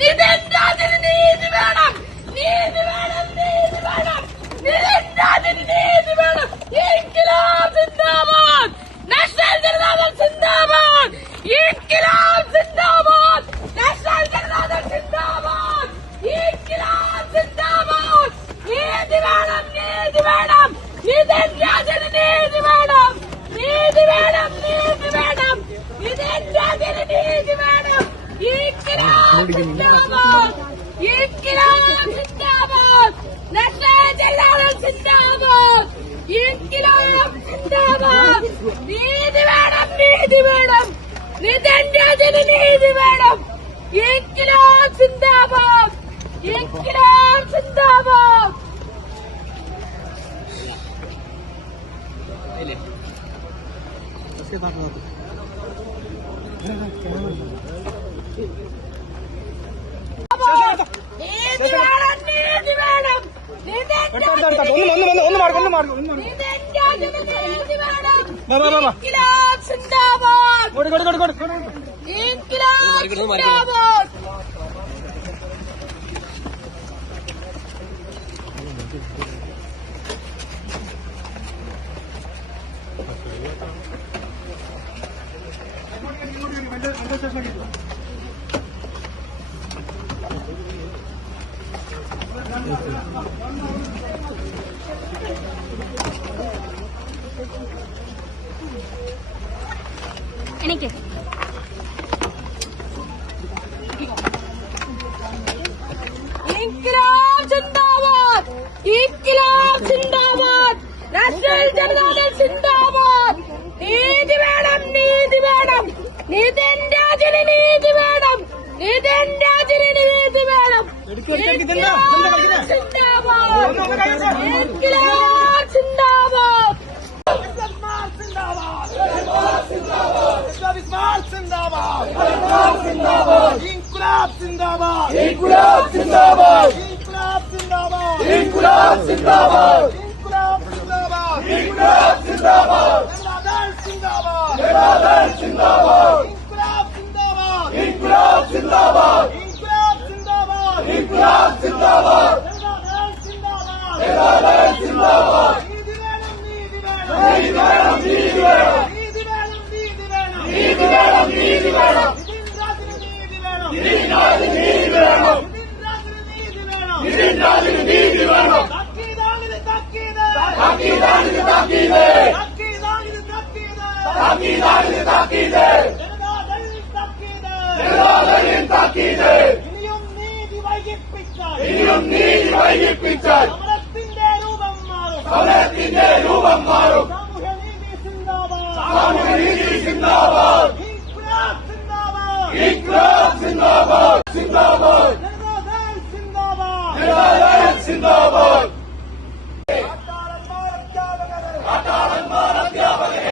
നിതിൻ രാജിന് നീതി വേണം, നീതി വേണം, നീതി വേണം, നിതിൻ രാജിന് നീതി വേണം. ഇൻക്വിലാബ് സിന്ദാബാദ്, നാഷണൽ ജനതാദൾ സിന്ദാബാദ്, ഇൻക്വിലാബ് സിന്ദാബാദ്, നാഷണൽ ജനതാദൾ സിന്ദാബാദ്, ഇൻക്വിലാബ് സിന്ദാബാദ്. നീതി വേണം, നീതി വേണം, നിതിൻ രാജിന് നീതി വേണം, നീതി വേണം, നീതി വേണം, നിതിൻ രാജിന് നീതി വേണം. ഇൻക്വിലാബ് സിന്ദാബാദ്, ഇൻക്വിലാബ് സിന്ദാബാദ്, നാഷണൽ ജനതാദൾ സിന്ദാബാദ്, ഇൻക്വിലാബ് സിന്ദാബാദ്. നീതി വേണം, നീതി വേണം, നിതിൻ രാജിന് നീതി വേണം. ഇൻക്വിലാബ് സിന്ദാബാദ്, ഇൻക്വിലാബ് സിന്ദാബാദ്. നീതി വേണം, നീതി വേണം, നിതിൻ രാജിന് നീതി വേണം. ഇൻക്വിലാബ് സിന്ദാബാദ്, ഇൻക്വിലാബ് സിന്ദാബാദ്. എനിക്ക് ഇൻക്വിലാബ് സിന്ദാബാദ്, ഇൻക്വിലാബ് സിന്ദാബാദ്, നാഷണൽ ജനതാദൾ സിന്ദാബാദ്. നീതി വേണം, നീതി വേണം, നിതിൻ രാജിന് നീതി വേണം, നിതിൻ രാജിന് നീതി വേണം. ഇൻക്വിലാബ് സിന്ദാബാദ്, ഇൻക്വിലാബ് സിന്ദാബാദ്. İnkılap zindabad! İnkılap zindabad! İnkılap zindabad! İnkılap zindabad! İnkılap zindabad! İnkılap zindabad! Janadan zindabad! Janadan zindabad! İnkılap zindabad! İnkılap zindabad! İnkılap zindabad! İnkılap zindabad! Janadan zindabad! Janadan zindabad! Nidi veram, nidi veram! Nidi veram, nidi veram! Nidi veram, nidi veram! Nidin രാജിന് നീതി വേണം, നിതിൻ രാജിന് നീതി വേണം. താക്കീതാണിത്, താക്കീതാണിത്, താക്കീതാണിത്, താക്കീത്, ജനതാദളിൻ താക്കീത്. ഇനിയും നീതി വൈകിപ്പിച്ചാൽ സമരത്തിന്റെ രൂപം മാറും, സമരത്തിന്റെ രൂപം മാറും. സാമൂഹ്യനീതി സിന്ദാബാദ്, ഇൻക്വിലാബ് സിന്ദാബാദ്, സിന്ദാബാദ്, ജനതാദൾ സിന്ദാബാദ്, ജനതാദൾ സിന്ദാബാദ്. കാട്ടാളന്മാർ അധ്യാപകരെ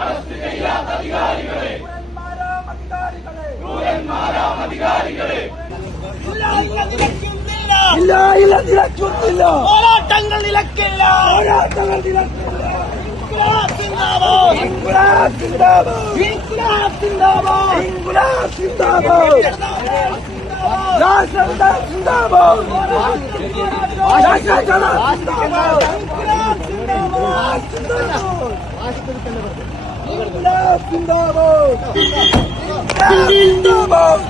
അറസ്റ്റ് ചെയ്യാത്ത അധികാരികളെ, ക്രൂരന്മാരാം അധികാരികളെ. ഇല്ല, ഇല്ല, നിലയ്ക്കുന്നില്ല. പോരാട്ടങ്ങൾ നിലയ്ക്കില്ല, പോരാട്ടങ്ങൾ നിലയ്ക്കില്ല. İnkılap zindabad! İnkılap zindabad! İnkılap zindabad! İnkılap zindabad! Naşnal zindabad! Naşnal zindabad! İnkılap zindabad! İnkılap zindabad! İnkılap zindabad!